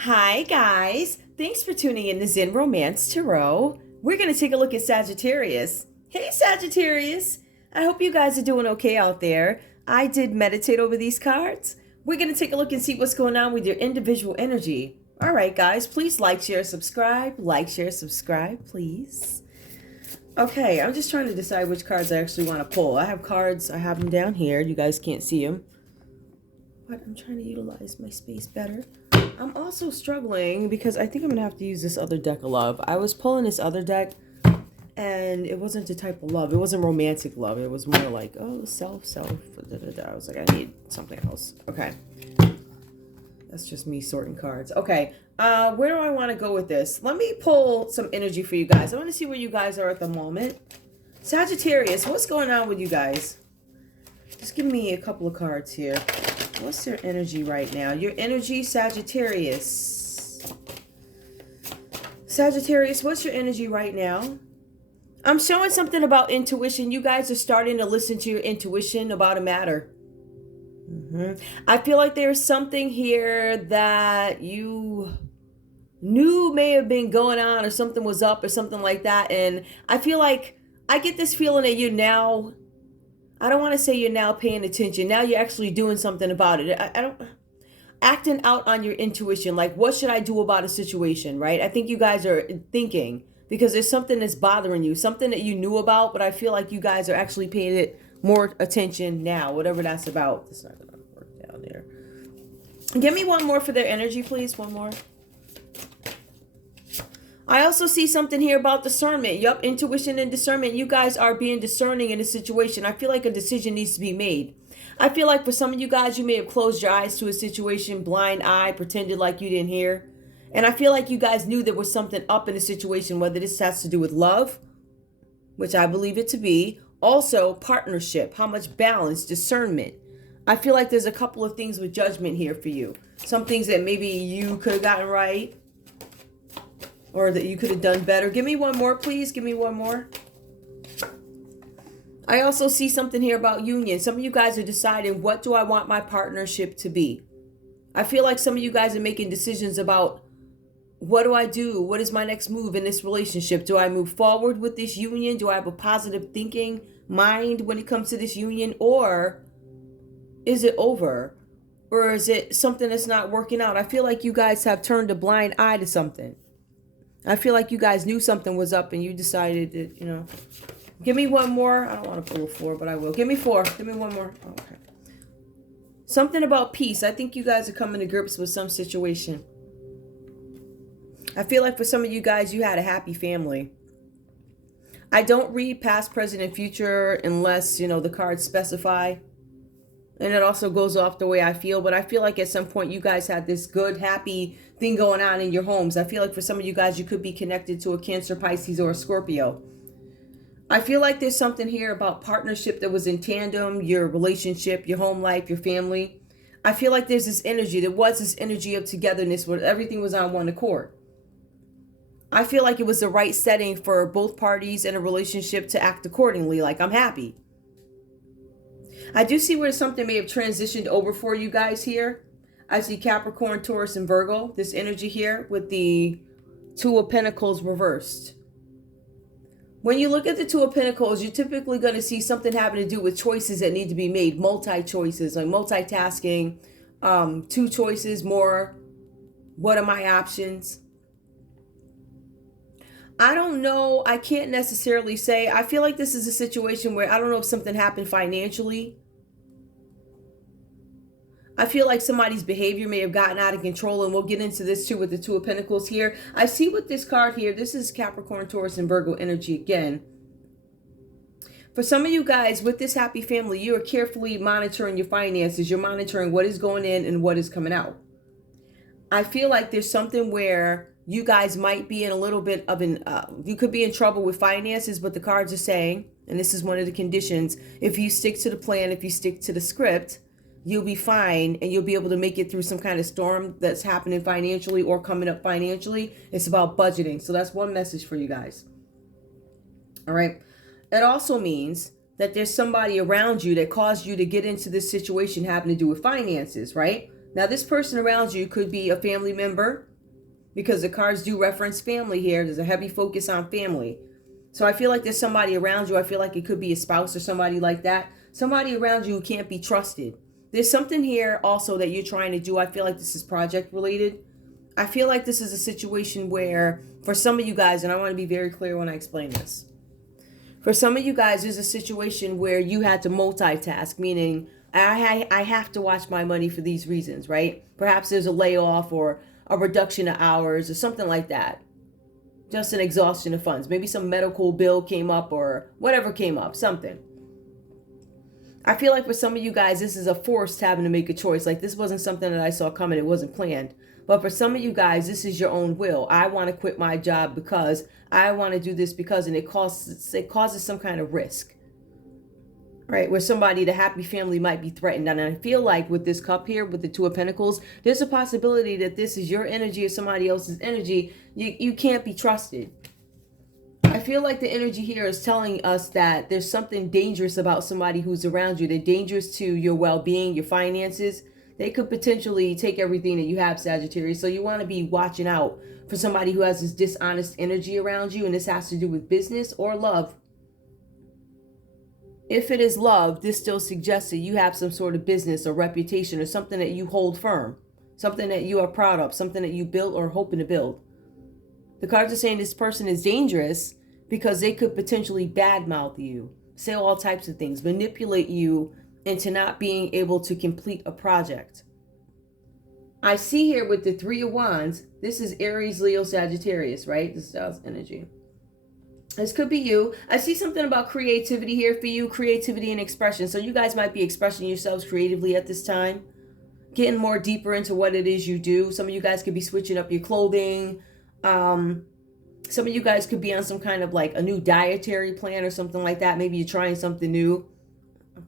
Hi, guys. Thanks for tuning in to Zen Romance Tarot. We're going to take a look at Sagittarius. Hey, Sagittarius. I hope you guys are doing okay out there. I did meditate over these cards. We're going to take a look and see what's going on with your individual energy. All right, guys, please like, share, subscribe. Like, share, subscribe, please. Okay, I'm just trying to decide which cards I actually want to pull. I have cards. I have them down here. You guys can't see them. But I'm trying to utilize my space better. I'm also struggling because I think I'm going to have to use this other deck of love. I was pulling this other deck and it wasn't the type of love. It wasn't romantic love. It was more like, oh, self. I was like, I need something else. Okay. That's just me sorting cards. Okay. Where do I want to go with this? Let me pull some energy for you guys. I want to see where you guys are at the moment. Sagittarius, what's going on with you guys? Just give me a couple of cards here. What's your energy right now? Your energy, Sagittarius. Sagittarius, what's your energy right now? I'm showing something about intuition. You guys are starting to listen to your intuition about a matter. I feel like there's something here that you knew may have been going on or something was up or something like that. And I feel like I get this feeling that you're now... I don't want to say you're now paying attention. Now you're actually doing something about it. I don't... Acting out on your intuition. Like, what should I do about a situation, right? I think you guys are thinking because there's something that's bothering you. Something that you knew about, but I feel like you guys are actually paying it more attention now. Whatever that's about. It's not going to work down there. Give me one more for their energy, please. One more. I also see something here about discernment. Yup, intuition and discernment. You guys are being discerning in a situation. I feel like a decision needs to be made. I feel like for some of you guys, you may have closed your eyes to a situation, blind eye, pretended like you didn't hear. And I feel like you guys knew there was something up in the situation, whether this has to do with love, which I believe it to be. Also, partnership, how much balance, discernment. I feel like there's a couple of things with judgment here for you. Some things that maybe you could have gotten right. Or that you could have done better. Give me one more, please. Give me one more. I also see something here about union. Some of you guys are deciding, what do I want my partnership to be? I feel like some of you guys are making decisions about, what do I do? What is my next move in this relationship? Do I move forward with this union? Do I have a positive thinking mind when it comes to this union? Or is it over? Or is it something that's not working out? I feel like you guys have turned a blind eye to something. I feel like you guys knew something was up and you decided that, you know. Give me one more. I don't want to pull a 4, but I will. Give me 4. Give me one more. Okay. Something about peace. I think you guys are coming to grips with some situation. I feel like for some of you guys, you had a happy family. I don't read past, present, and future unless, you know, the cards specify. And it also goes off the way I feel. But I feel like at some point you guys had this good, happy thing going on in your homes. I feel like for some of you guys, you could be connected to a Cancer, Pisces, or a Scorpio. I feel like there's something here about partnership that was in tandem, your relationship, your home life, your family. I feel like there's this energy. There was this energy of togetherness where everything was on one accord. I feel like it was the right setting for both parties in a relationship to act accordingly. Like, I'm happy. I do see where something may have transitioned over for you guys here. I see Capricorn, Taurus, and Virgo. This energy here with the Two of Pentacles reversed. When you look at the Two of Pentacles, you're typically going to see something having to do with choices that need to be made. Multi-choices, like multitasking. 2 choices more. What are my options? I don't know. I can't necessarily say. I feel like this is a situation where I don't know if something happened financially. I feel like somebody's behavior may have gotten out of control, and we'll get into this too with the Two of Pentacles here. I see with this card here, this is Capricorn, Taurus, and Virgo energy again. For some of you guys with this happy family, you are carefully monitoring your finances. You're monitoring what is going in and what is coming out. I feel like there's something where you guys might be in a little bit of an, you could be in trouble with finances, but the cards are saying, and this is one of the conditions, if you stick to the plan, if you stick to the script, you'll be fine and you'll be able to make it through some kind of storm that's happening financially or coming up financially. It's about budgeting. So that's one message for you guys. All right. It also means that there's somebody around you that caused you to get into this situation having to do with finances, right? Now, this person around you could be a family member, because the cards do reference family here. There's a heavy focus on family. So I feel like there's somebody around you. I feel like it could be a spouse or somebody like that. Somebody around you who can't be trusted. There's something here also that you're trying to do. I feel like this is project related. I feel like this is a situation where, for some of you guys, and I want to be very clear when I explain this. For some of you guys, there's a situation where you had to multitask, meaning I have to watch my money for these reasons, right? Perhaps there's a layoff or a reduction of hours or something like that. Just an exhaustion of funds. Maybe some medical bill came up or whatever came up, something. I feel like for some of you guys, this is a forced having to make a choice. Like, this wasn't something that I saw coming. It wasn't planned. But for some of you guys, this is your own will. I want to quit my job because I want to do this because, and it causes some kind of risk. Right, where somebody, the happy family, might be threatened. And I feel like with this cup here, with the Two of Pentacles, there's a possibility that this is your energy or somebody else's energy. You can't be trusted. I feel like the energy here is telling us that there's something dangerous about somebody who's around you. They're dangerous to your well-being, your finances. They could potentially take everything that you have, Sagittarius. So you want to be watching out for somebody who has this dishonest energy around you. And this has to do with business or love. If it is love, this still suggests that you have some sort of business or reputation or something that you hold firm, something that you are proud of, something that you built or hoping to build. The cards are saying this person is dangerous because they could potentially badmouth you, say all types of things, manipulate you into not being able to complete a project. I see here with the Three of Wands, this is Aries, Leo, Sagittarius, right? This is energy. This could be you. I see something about creativity here for you, creativity and expression. So you guys might be expressing yourselves creatively at this time, getting more deeper into what it is you do. Some of you guys could be switching up your clothing. Some of you guys could be on some kind of like a new dietary plan or something like that. Maybe you're trying something new.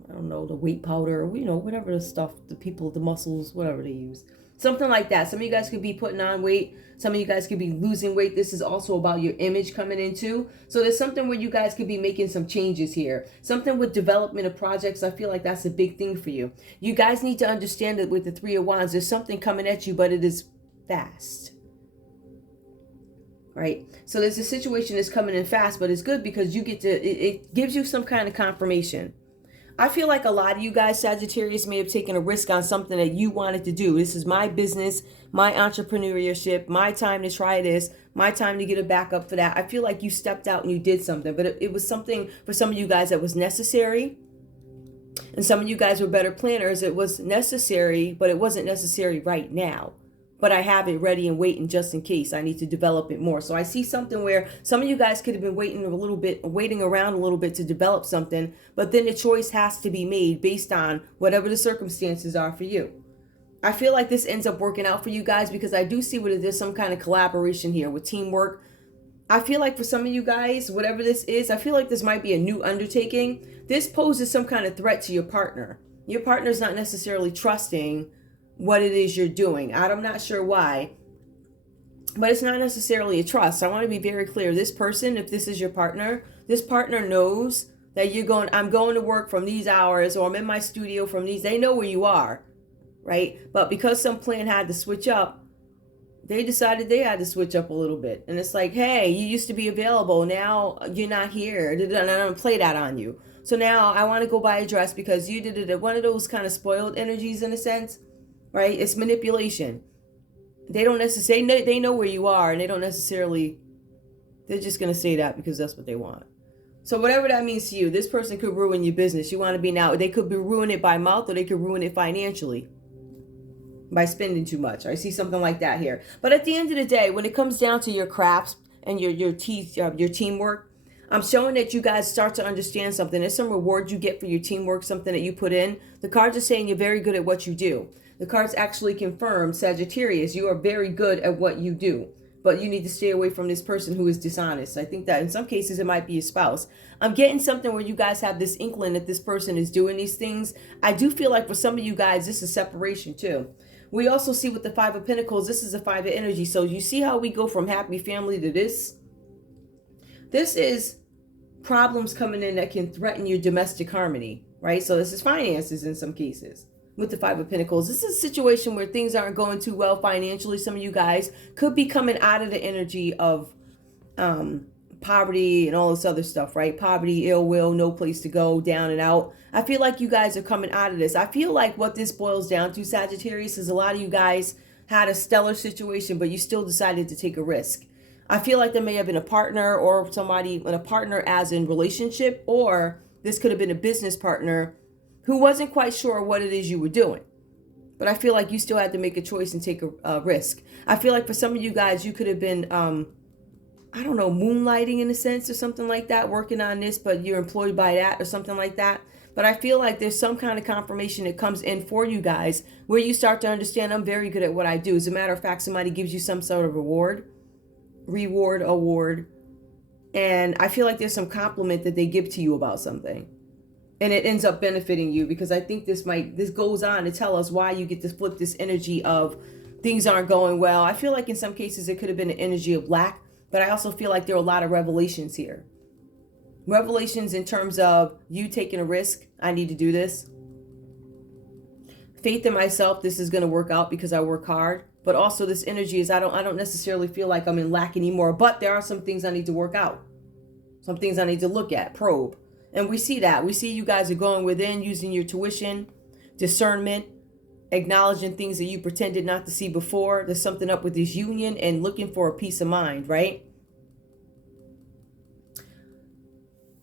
I don't know, the weight powder, you know, whatever the stuff, the people, the muscles, whatever they use. Something like that. Some of you guys could be putting on weight. Some of you guys could be losing weight. This is also about your image coming in too. So there's something where you guys could be making some changes here. Something with development of projects. I feel like that's a big thing for you. You guys need to understand that with the Three of Wands, there's something coming at you, but it is fast. Right? So there's a situation that's coming in fast, but it's good because you get to, it gives you some kind of confirmation. I feel like a lot of you guys, Sagittarius, may have taken a risk on something that you wanted to do. This is my business, my entrepreneurship, my time to try this, my time to get a backup for that. I feel like you stepped out and you did something, but it was something for some of you guys that was necessary. And some of you guys were better planners. It was necessary, but it wasn't necessary right now. But I have it ready and waiting just in case I need to develop it more. So I see something where some of you guys could have been waiting around a little bit to develop something, but then the choice has to be made based on whatever the circumstances are for you. I feel like this ends up working out for you guys because I do see where there's some kind of collaboration here with teamwork. I feel like for some of you guys, whatever this is, I feel like this might be a new undertaking. This poses some kind of threat to your partner. Your partner's not necessarily trusting what it is you're doing. I'm not sure why, but it's not necessarily a trust. I want to be very clear. This person, if this is your partner, this partner knows that I'm going to work from these hours, or I'm in my studio from these. They know where you are, right? But because some plan had to switch up, they decided they had to switch up a little bit. And it's like, hey, you used to be available. Now you're not here. And I don't play that on you. So now I want to go buy a dress because you did it. One of those kind of spoiled energies in a sense. Right? It's manipulation. They don't necessarily, they know where you are, and they don't necessarily, they're just going to say that because that's what they want. So whatever that means to you, this person could ruin your business. You want to be now, they could be ruin it by mouth, or they could ruin it financially by spending too much. I see something like that here. But at the end of the day, when it comes down to your crafts and your teamwork, I'm showing that you guys start to understand something. There's some reward you get for your teamwork, something that you put in. The cards are saying you're very good at what you do. The cards actually confirm, Sagittarius, you are very good at what you do, but you need to stay away from this person who is dishonest. I think that in some cases it might be a spouse. I'm getting something where you guys have this inkling that this person is doing these things. I do feel like for some of you guys, this is separation too. We also see with the Five of Pentacles, this is a Five of Energy. So you see how we go from happy family to this? This is problems coming in that can threaten your domestic harmony, right? So this is finances in some cases. with the Five of Pentacles. This is a situation where things aren't going too well financially. Some of you guys could be coming out of the energy of poverty and all this other stuff, right? Poverty, ill will, no place to go, down and out. I feel like you guys are coming out of this. I feel like what this boils down to, Sagittarius, is a lot of you guys had a stellar situation, but you still decided to take a risk. I feel like there may have been a partner or somebody, a partner as in relationship, or this could have been a business partner who wasn't quite sure what it is you were doing. But I feel like you still had to make a choice and take a risk. I feel like for some of you guys, you could have been, I don't know, moonlighting in a sense or something like that, working on this, but you're employed by that or something like that. But I feel like there's some kind of confirmation that comes in for you guys where you start to understand, I'm very good at what I do. As a matter of fact, somebody gives you some sort of award, and I feel like there's some compliment that they give to you about something, and it ends up benefiting you, because I think this goes on to tell us why you get to flip this energy of things aren't going well. I feel like in some cases it could have been an energy of lack, but I also feel like there are a lot of revelations here. Revelations in terms of you taking a risk. I need to do this. Faith in myself. This is going to work out because I work hard. But also this energy is I don't necessarily feel like I'm in lack anymore, but there are some things I need to work out. Some things I need to look at, probe. And we see that. We see you guys are going within, using your tuition, discernment, acknowledging things that you pretended not to see before. There's something up with this union and looking for a peace of mind, right?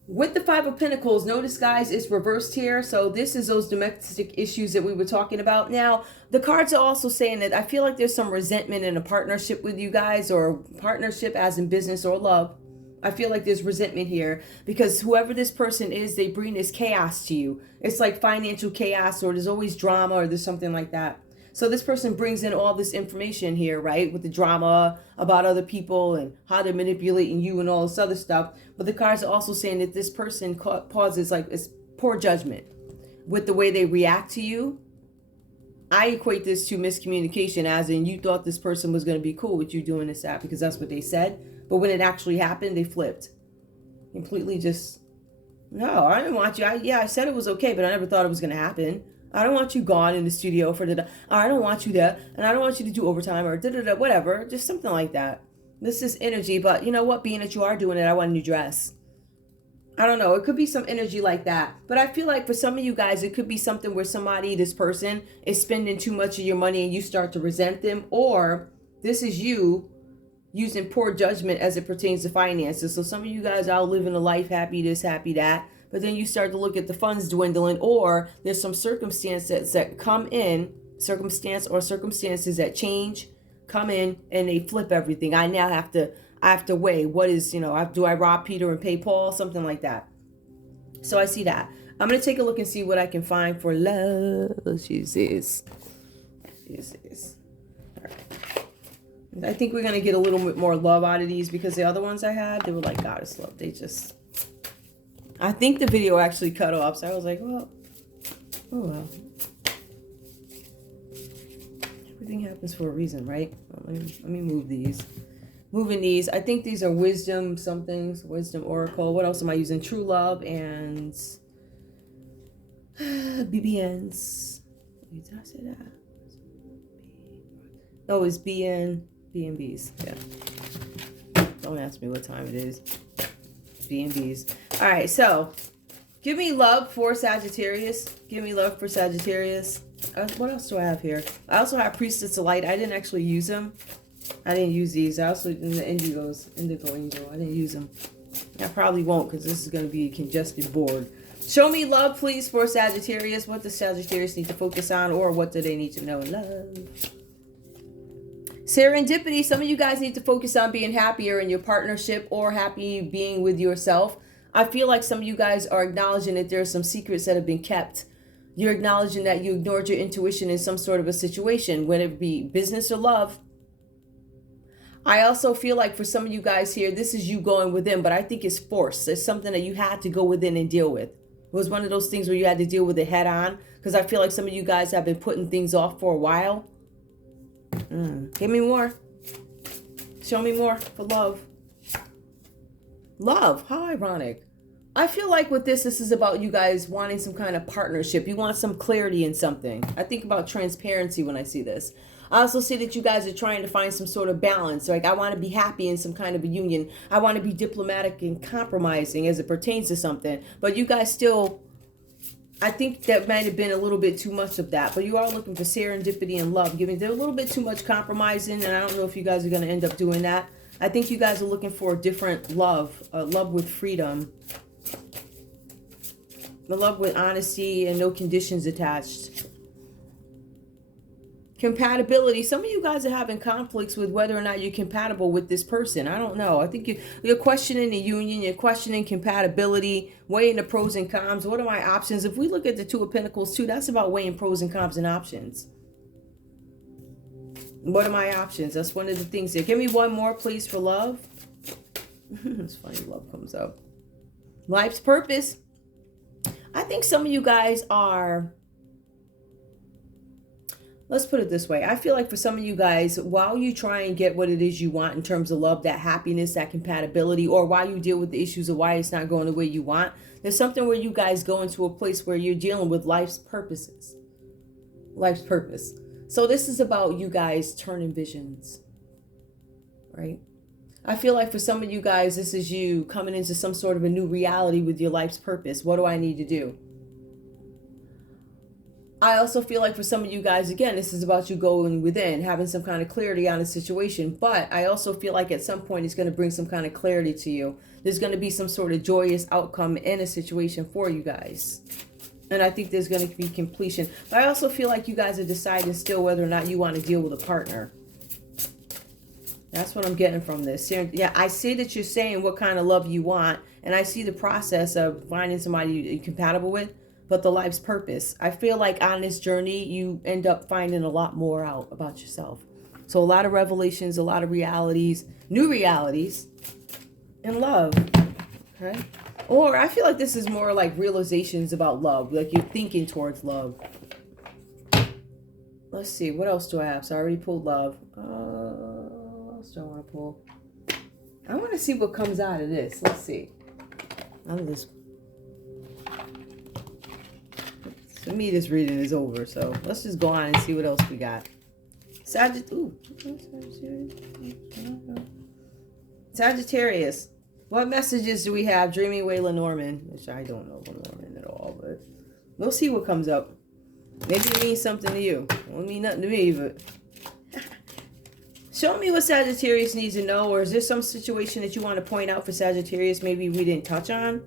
With the Five of Pentacles, notice guys, it's reversed here. So this is those domestic issues that we were talking about. Now, the cards are also saying that I feel like there's some resentment in a partnership with you guys, or partnership as in business or love. I feel like there's resentment here because whoever this person is, they bring this chaos to you. It's like financial chaos, or there's always drama, or there's something like that. So this person brings in all this information here, right? With the drama about other people and how they're manipulating you and all this other stuff. But the cards are also saying that this person causes like it's poor judgment with the way they react to you. I equate this to miscommunication, as in you thought this person was going to be cool with you doing this app because that's what they said. But when it actually happened, they flipped. Completely just, no, I didn't want you. I said it was okay, but I never thought it was going to happen. I don't want you gone in the studio for I don't want you there, and I don't want you to do overtime or whatever, just something like that. This is energy, but you know what? Being that you are doing it, I want a new dress. I don't know. It could be some energy like that. But I feel like for some of you guys, it could be something where somebody, this person, is spending too much of your money and you start to resent them. Or this is you using poor judgment as it pertains to finances. So some of you guys are living a life, happy this, happy that. But then you start to look at the funds dwindling, or there's some circumstances that come in, circumstances that change, come in, and they flip everything. I now have to weigh what is, do I rob Peter and pay Paul? Something like that. So I see that. I'm going to take a look and see what I can find for love. Jesus. All right. I think we're going to get a little bit more love out of these, because the other ones I had, they were like goddess love. I think the video actually cut off, so I was like, well, oh well. Everything happens for a reason, right? Let me move these. Moving these. I think these are wisdom somethings. Wisdom oracle. What else am I using? True love and BBNs. Wait, did I say that? No, it's BNBs. Yeah. Don't ask me what time it is. B&Bs. All right, so give me love for Sagittarius. Give me love for Sagittarius. What else do I have here? I also have Priestess of Light. I didn't actually use them. I didn't use these. I also in the indigo angel. I didn't use them. I probably won't, because this is going to be a congested board. Show me love, please, for Sagittarius. What does Sagittarius need to focus on, or what do they need to know? Love. Serendipity. Some of you guys need to focus on being happier in your partnership, or happy being with yourself. I feel like some of you guys are acknowledging that there are some secrets that have been kept. You're acknowledging that you ignored your intuition in some sort of a situation, whether it be business or love. I also feel like for some of you guys here, this is you going within, but I think it's forced. It's something that you had to go within and deal with. It was one of those things where you had to deal with it head on, because I feel like some of you guys have been putting things off for a while. Give me more. Show me more for love. Love. How ironic. I feel like with this is about you guys wanting some kind of partnership. You want some clarity in something. I think about transparency when I see this. I also see that you guys are trying to find some sort of balance. Like, I want to be happy in some kind of a union. I want to be diplomatic and compromising as it pertains to something. But you guys still, I think that might have been a little bit too much of that. But you are looking for serendipity and love. Giving there a little bit too much compromising. And I don't know if you guys are going to end up doing that. I think you guys are looking for a different love. Love with freedom. The love with honesty and no conditions attached. Compatibility. Some of you guys are having conflicts with whether or not you're compatible with this person. I don't know. I think you're questioning the union. You're questioning compatibility, weighing the pros and cons. What are my options? If we look at the Two of Pentacles too, that's about weighing pros and cons and options. What are my options? That's one of the things here. Give me one more, please, for love. It's funny, love comes up. Life's purpose. I think some of you guys are, let's put it this way. I feel like for some of you guys, while you try and get what it is you want in terms of love, that happiness, that compatibility, or while you deal with the issues of why it's not going the way you want, there's something where you guys go into a place where you're dealing with life's purposes. Life's purpose. So this is about you guys turning visions, right? I feel like for some of you guys, this is you coming into some sort of a new reality with your life's purpose. What do I need to do? I also feel like for some of you guys, again, this is about you going within, having some kind of clarity on a situation. But I also feel like at some point it's going to bring some kind of clarity to you. There's going to be some sort of joyous outcome in a situation for you guys. And I think there's going to be completion. But I also feel like you guys are deciding still whether or not you want to deal with a partner. That's what I'm getting from this. Yeah, I see that you're saying what kind of love you want. And I see the process of finding somebody you're compatible with. But the life's purpose. I feel like on this journey, you end up finding a lot more out about yourself. So a lot of revelations, a lot of realities, new realities, and love. Okay? Or I feel like this is more like realizations about love. Like you're thinking towards love. Let's see. What else do I have? So I already pulled love. What else do I want to pull? I want to see what comes out of this. Let's see. Out of this. For me, this reading is over. So let's just go on and see what else we got. Sagittarius. What messages do we have? Dreamy Wayla Norman. Which I don't know Norman at all, but we'll see what comes up. Maybe it means something to you. It won't mean nothing to me, but show me what Sagittarius needs to know. Or is there some situation that you want to point out for Sagittarius maybe we didn't touch on?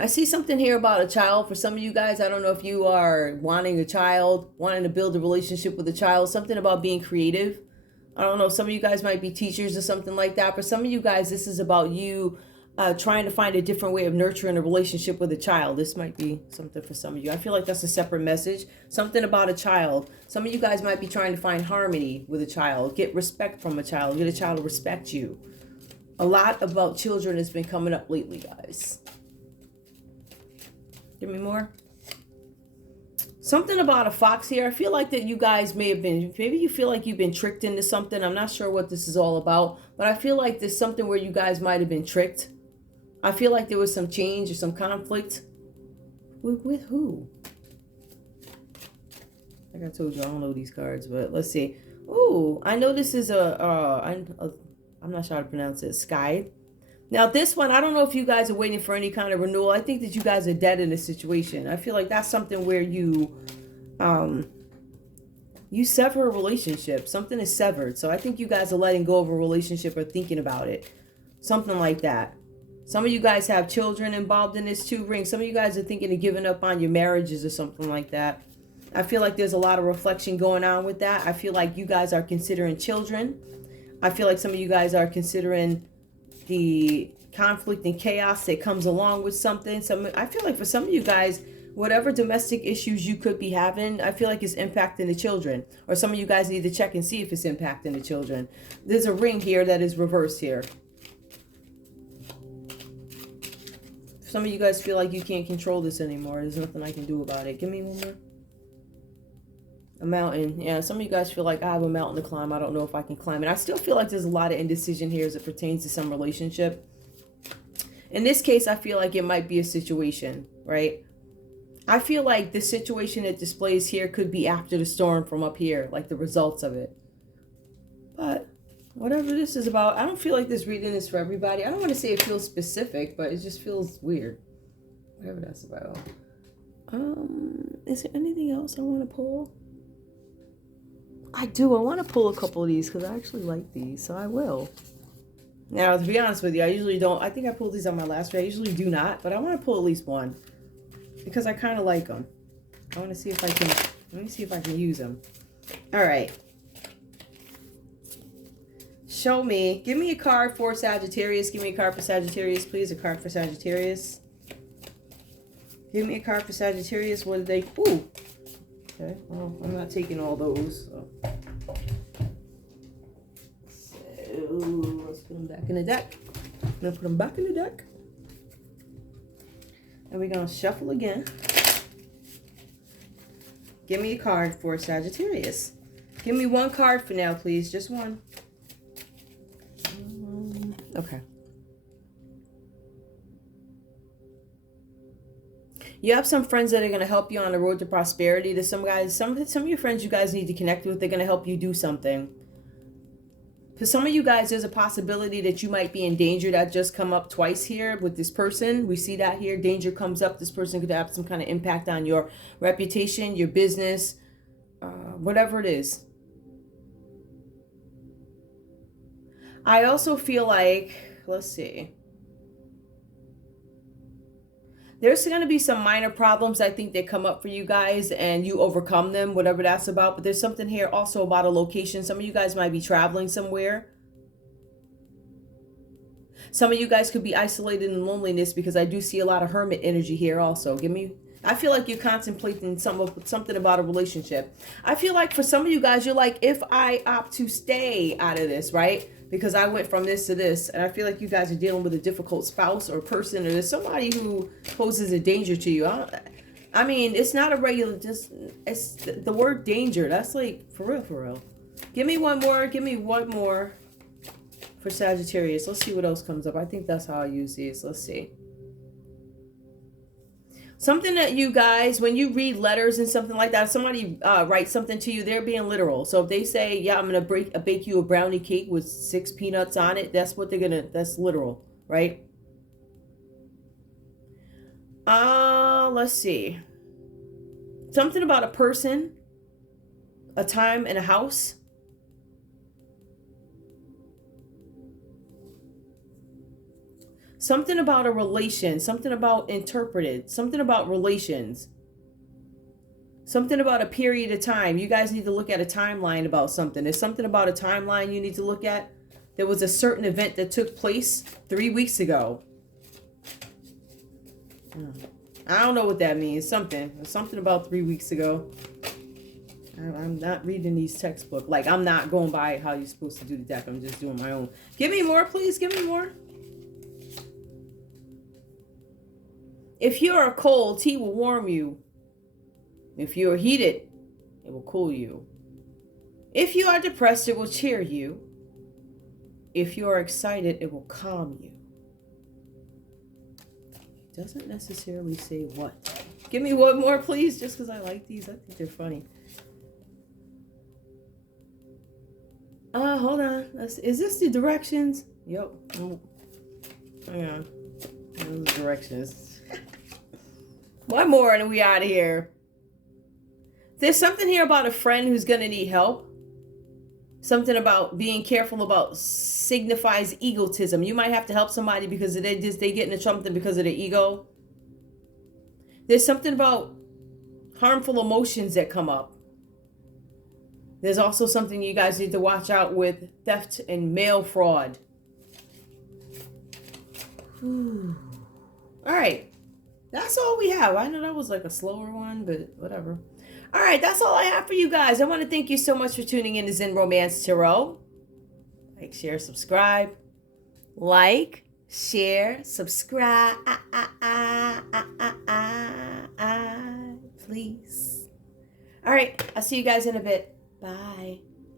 I see something here about a child. For some of you guys, I don't know if you are wanting a child, wanting to build a relationship with a child, something about being creative. I don't know, some of you guys might be teachers or something like that. For some of you guys, this is about you trying to find a different way of nurturing a relationship with a child. This might be something for some of you. I feel like that's a separate message. Something about a child. Some of you guys might be trying to find harmony with a child, get respect from a child, get a child to respect you. A lot about children has been coming up lately, guys. Give me more. Something about a fox here. I feel like that you guys may have been, maybe you feel like you've been tricked into something. I'm not sure what this is all about, but I feel like there's something where you guys might have been tricked. I feel like there was some change or some conflict. With who? Like I told you, I don't know these cards, but let's see. Ooh, I know this is I'm not sure how to pronounce it. Sky. Now this one, I don't know if you guys are waiting for any kind of renewal. I think that you guys are dead in this situation. I feel like that's something where you sever a relationship. Something is severed. So I think you guys are letting go of a relationship or thinking about it. Something like that. Some of you guys have children involved in this too. Some of you guys are thinking of giving up on your marriages or something like that. I feel like there's a lot of reflection going on with that. I feel like you guys are considering children. I feel like some of you guys are considering the conflict and chaos that comes along with something. I feel like for some of you guys, whatever domestic issues you could be having, I feel like it's impacting the children. Or some of you guys need to check and see if it's impacting the children. There's a ring here that is reversed here. Some of you guys feel like you can't control this anymore. There's nothing I can do about it. Give me one more. A mountain. Yeah, some of you guys feel like I have a mountain to climb. I don't know if I can climb it. I still feel like there's a lot of indecision here as it pertains to some relationship. In this case, I feel like it might be a situation, right? I feel like the situation it displays here could be after the storm from up here, like the results of it. But whatever this is about, I don't feel like this reading is for everybody. I don't want to say it feels specific, but it just feels weird. Whatever that's about. Is there anything else I want to pull? I do. I want to pull a couple of these because I actually like these, so I will. Now, to be honest with you, I usually don't. I think I pulled these on my last read. I usually do not, but I want to pull at least one because I kind of like them. I want to see if I can. Let me see if I can use them. All right. Show me. Give me a card for Sagittarius. Give me a card for Sagittarius, please. A card for Sagittarius. Give me a card for Sagittarius. What did they... Ooh. Okay. Well, I'm not taking all those. So let's put them back in the deck. I'm going to put them back in the deck. And we're going to shuffle again. Give me a card for Sagittarius. Give me one card for now, please. Just one. Okay. You have some friends that are going to help you on the road to prosperity. There's some guys, some of your friends you guys need to connect with. They're going to help you do something. For some of you guys, there's a possibility that you might be in danger. That just come up twice here with this person. We see that here. Danger comes up. This person could have some kind of impact on your reputation, your business, whatever it is. I also feel like, let's see. There's going to be some minor problems, I think, that come up for you guys and you overcome them, whatever that's about. But there's something here also about a location. Some of you guys might be traveling somewhere. Some of you guys could be isolated in loneliness because I do see a lot of hermit energy here also. I feel like you're contemplating something about a relationship. I feel like for some of you guys, you're like, if I opt to stay out of this, right? Because I went from this to this, and I feel like you guys are dealing with a difficult spouse or person, or there's somebody who poses a danger to you. I mean, it's not a regular, it's the word danger. That's like, for real, for real. Give me one more for Sagittarius. Let's see what else comes up. I think that's how I use these. Let's see. Something that you guys, when you read letters and something like that, if somebody writes something to you, they're being literal. So if they say, yeah, I'm going to bake you a brownie cake with 6 peanuts on it, that's what they're going to, that's literal, right? Let's see. Something about a person, a time, and a house. Something about a relation, something about interpreted, something about relations, something about a period of time. You guys need to look at a timeline about something. There's something about a timeline you need to look at. There was a certain event that took place 3 weeks ago. I don't know what that means. Something about 3 weeks ago. I'm not reading these textbooks. Like, I'm not going by how you're supposed to do the deck. I'm just doing my own. Give me more, please. Give me more. If you are cold, tea will warm you. If you are heated, it will cool you. If you are depressed, it will cheer you. If you are excited, it will calm you. It doesn't necessarily say what. Give me one more, please, just because I like these. I think they're funny. Hold on. Is this the directions? Yep. Hang on. Those directions. One more and we out of here. There's something here about a friend who's going to need help. Something about being careful about signifies egotism. You might have to help somebody because they get into something because of their ego. There's something about harmful emotions that come up. There's also something you guys need to watch out with: theft and mail fraud. All right. That's all we have. I know that was like a slower one, but whatever. All right, that's all I have for you guys. I want to thank you so much for tuning in to Zen Romance Tarot. Like, share, subscribe. Like, share, subscribe. Please. All right, I'll see you guys in a bit. Bye.